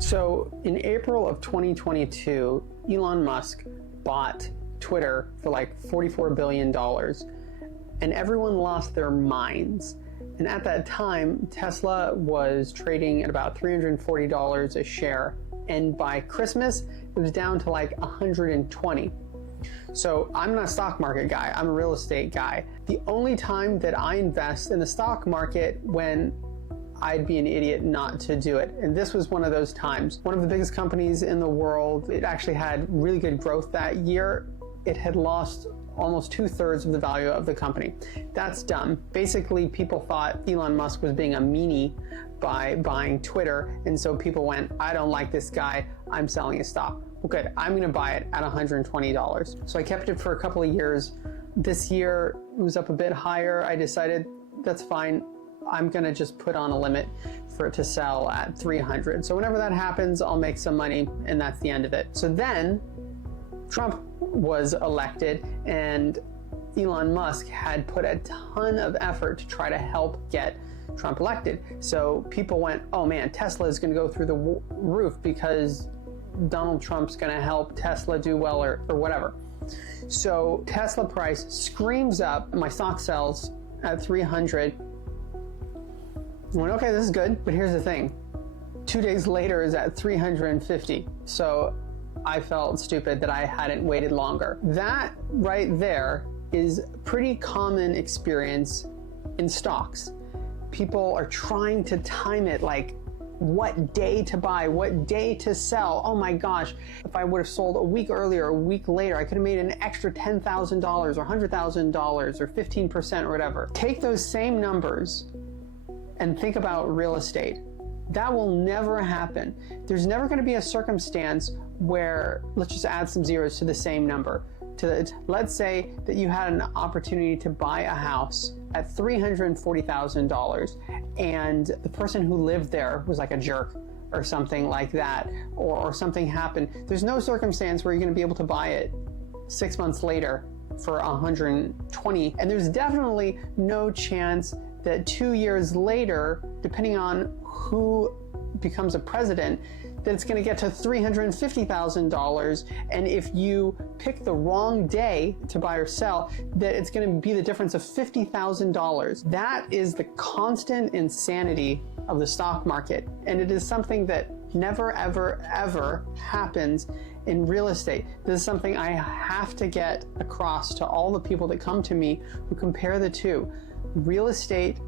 So in April of 2022, Elon Musk bought Twitter for like $44 billion, and everyone lost their minds. And at that time, Tesla was trading at about $340 a share. And by Christmas, it was down to like 120. So I'm not a stock market guy, I'm a real estate guy. The only time that I invest in the stock market when I'd be an idiot not to do it. And this was one of those times. One of the biggest companies in the world, it actually had really good growth that year. It had lost almost 2/3 of the value of the company. That's dumb. Basically, people thought Elon Musk was being a meanie by buying Twitter. And so people went, I don't like this guy, I'm selling his stock. Well, good, I'm gonna buy it at $120. So I kept it for a couple of years. This year, it was up a bit higher. I decided that's fine. I'm gonna just put on a limit for it to sell at 300. So whenever that happens, I'll make some money, and that's the end of it. So then Trump was elected, and Elon Musk had put a ton of effort to try to help get Trump elected. So people went, oh man, Tesla is gonna go through the roof because Donald Trump's gonna help Tesla do well or whatever. So Tesla price screams up, my stock sells at 300. I went, okay, this is good, but here's the thing. 2 days later is at 350. So I felt stupid that I hadn't waited longer. That right there is pretty common experience in stocks. People are trying to time it, like what day to buy, what day to sell. Oh my gosh, if I would have sold a week earlier, a week later, I could have made an extra $10,000 or $100,000 or 15% or whatever. Take those same numbers and think about real estate. That will never happen. There's never going to be a circumstance where, let's just add some zeros to the same number. Let's say that you had an opportunity to buy a house at $340,000 and the person who lived there was like a jerk or something like that, or something happened. There's no circumstance where you're going to be able to buy it 6 months later for 120, and there's definitely no chance that 2 years later, depending on who becomes a president, that it's going to get to $350,000, and if you pick the wrong day to buy or sell, that it's going to be the difference of $50,000. That is the constant insanity of the stock market, and it is something that never, ever, ever happens in real estate. This is something I have to get across to all the people that come to me who compare the two. Real estate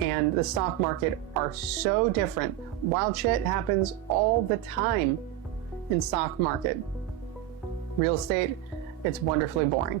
and the stock market are so different. Wild shit happens all the time in stock market. Real estate, it's wonderfully boring.